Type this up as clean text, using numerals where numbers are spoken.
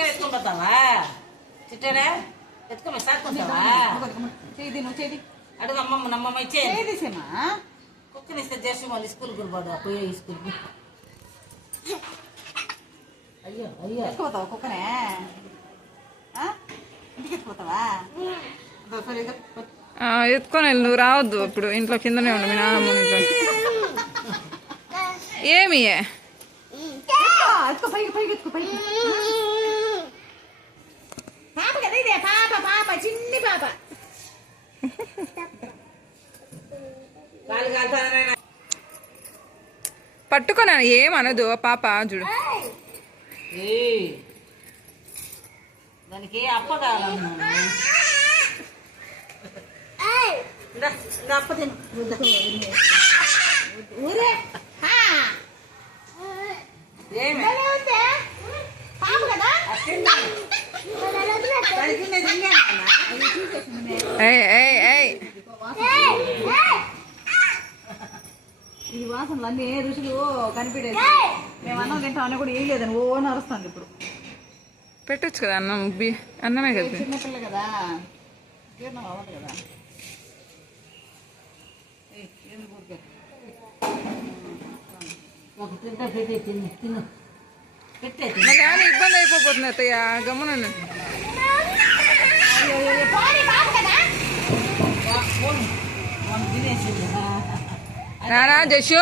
ఎత్తుకొని పోతావా చిట్టాడా ఎత్తుకొని సాక్కుంటావా అడుగు అమ్మమ్మ నమ్మమ్మ ఇచ్చేమా కుక్కని ఇస్తే చేసి మళ్ళీ స్కూల్ పోదా పోయే స్కూల్కి అయ్యో అయ్యో ఎత్తుకుపోతావా కుక్కనే ఇంటికి ఎత్తుకుపోతావా ఎత్తుకొని వెళ్ళి నువ్వు రావద్దు ఇప్పుడు ఇంట్లో కిందనే ఉండు మీ నాన్నమ్మ ఇంట్లో ఏమి చిన్ని పాప పట్టుకున్నా ఏమనదు పాప చూడు దానికి అప్ప కావాలన్నా అప్ప తిను ఊరే ఏమి ఈ వాసనలు అన్ని రుచులు కనిపించేది మేము అన్నం తింటాం అన్న కూడా ఏం లేదని ఓ నరుస్తుంది ఇప్పుడు పెట్టచ్చు కదా అన్నం అన్నమే కదా చిన్నపిల్ల కదా జీర్ణం అవ్వదు కదా మరి ఏమైనా ఇబ్బంది అయిపోతుంది అత్తయ్య గమ్మునండి నానా జషు